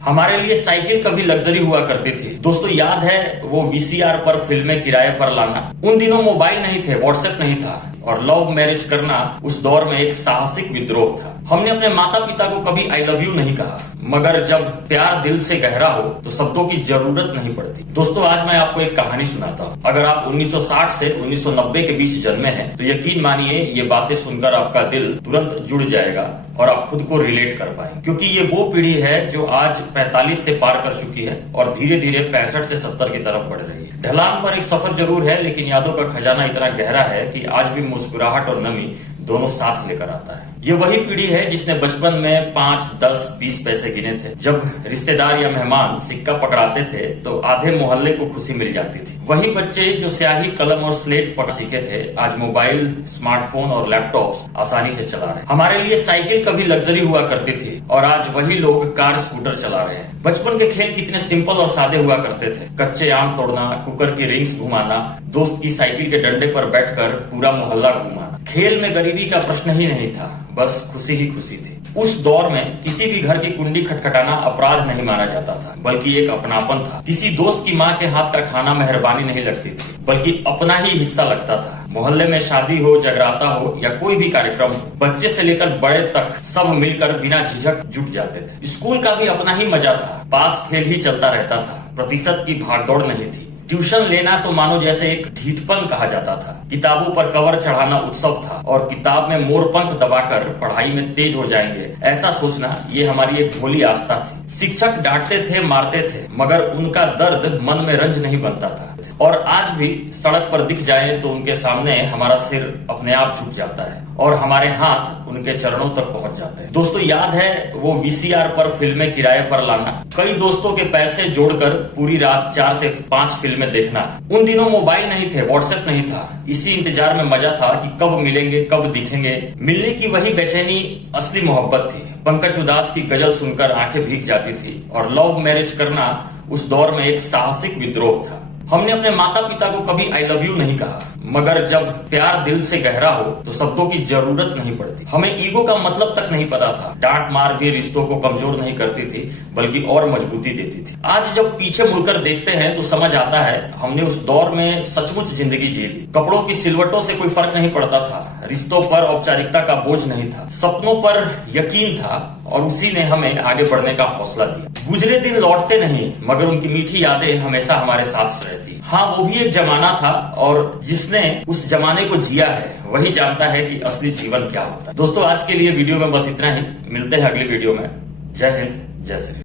हमारे लिए साइकिल कभी लग्जरी हुआ करती थी। दोस्तों याद है वो वीसीआर पर फिल्में किराए पर लाना। उन दिनों मोबाइल नहीं थे, व्हाट्सएप नहीं था और लव मैरिज करना उस दौर में एक साहसिक विद्रोह था। हमने अपने माता पिता को कभी आई लव यू नहीं कहा, मगर जब प्यार दिल से गहरा हो तो शब्दों की जरूरत नहीं पड़ती। दोस्तों आज मैं आपको एक कहानी सुनाता हूँ। अगर आप 1960 से 1990 के बीच जन्मे हैं तो यकीन मानिए ये बातें सुनकर आपका दिल तुरंत जुड़ जाएगा और आप खुद को रिलेट कर पाएंगे, क्योंकि ये वो पीढ़ी है जो आज 45 से पार कर चुकी है और धीरे धीरे 65 से 70 की तरफ बढ़ रही है। ढलान पर एक सफर जरूर है, लेकिन यादों का खजाना इतना गहरा है कि आज भी मुस्कुराहट और नमी दोनों साथ लेकर आता है। ये वही पीढ़ी है जिसने बचपन में 5, 10, 20 पैसे गिने थे। जब रिश्तेदार या मेहमान सिक्का पकड़ाते थे तो आधे मोहल्ले को खुशी मिल जाती थी। वही बच्चे जो स्याही, कलम और स्लेट पकड़ सीखे थे आज मोबाइल, स्मार्टफोन और लैपटॉप्स आसानी से चला रहे हैं। हमारे लिए साइकिल कभी लग्जरी हुआ करती थी और आज वही लोग कार, स्कूटर चला रहे हैं। बचपन के खेल कितने सिंपल और सादे हुआ करते थे। कच्चे आम तोड़ना, कुकर की रिंग्स घुमाना, दोस्त की साइकिल के डंडे पर बैठकर पूरा मोहल्ला घुमाना। खेल में गरीबी का प्रश्न ही नहीं था, बस खुशी ही खुशी थी। उस दौर में किसी भी घर की कुंडी खटखटाना अपराध नहीं माना जाता था, बल्कि एक अपनापन था। किसी दोस्त की माँ के हाथ का खाना मेहरबानी नहीं लगती थी, बल्कि अपना ही हिस्सा लगता था। मोहल्ले में शादी हो, जगराता हो या कोई भी कार्यक्रम हो, बच्चे से लेकर बड़े तक सब मिलकर बिना झिझक जुट जाते थे। स्कूल का भी अपना ही मजा था। पास फेल ही चलता रहता था, प्रतिशत की भागदौड़ नहीं थी। ट्यूशन लेना तो मानो जैसे एक ढीठपन कहा जाता था। किताबों पर कवर चढ़ाना उत्सव था और किताब में मोरपंख दबाकर पढ़ाई में तेज हो जाएंगे ऐसा सोचना ये हमारी एक भोली आस्था थी। शिक्षक डांटते थे, मारते थे, मगर उनका दर्द मन में रंज नहीं बनता था। और आज भी सड़क पर दिख जाए तो उनके सामने हमारा सिर अपने आप झुक जाता है और हमारे हाथ उनके चरणों तक पहुंच जाते हैं। दोस्तों याद है वो वीसीआर पर फिल्में किराए पर लाना, कई दोस्तों के पैसे जोड़कर पूरी रात 4 से 5 फिल्में देखना। उन दिनों मोबाइल नहीं थे, व्हाट्सएप नहीं था। इसी इंतजार में मजा था कि कब मिलेंगे, कब दिखेंगे। मिलने की वही बेचैनी असली मोहब्बत थी। पंकज उदास की गजल सुनकर आंखें भीग जाती थी और लव मैरिज करना उस दौर में एक साहसिक विद्रोह था। हमने अपने माता पिता को कभी आई लव यू नहीं कहा, मगर जब प्यार दिल से गहरा हो तो शब्दों की जरूरत नहीं पड़ती। हमें ईगो का मतलब तक नहीं पता था। डांट मार भी रिश्तों को कमजोर नहीं करती थी, बल्कि और मजबूती देती थी। आज जब पीछे मुड़कर देखते हैं तो समझ आता है हमने उस दौर में सचमुच जिंदगी जी ली। कपड़ों की सिलवटों से कोई फर्क नहीं पड़ता था, रिश्तों पर औपचारिकता का बोझ नहीं था, सपनों पर यकीन था और उसी ने हमें आगे बढ़ने का हौसला दिया। गुजरे दिन लौटते नहीं, मगर उनकी मीठी यादें हमेशा हमारे साथ रहती। हाँ, वो भी एक जमाना था और जिसने उस जमाने को जिया है वही जानता है कि असली जीवन क्या होता है। दोस्तों आज के लिए वीडियो में बस इतना ही। मिलते हैं अगली वीडियो में। जय हिंद, जय श्री।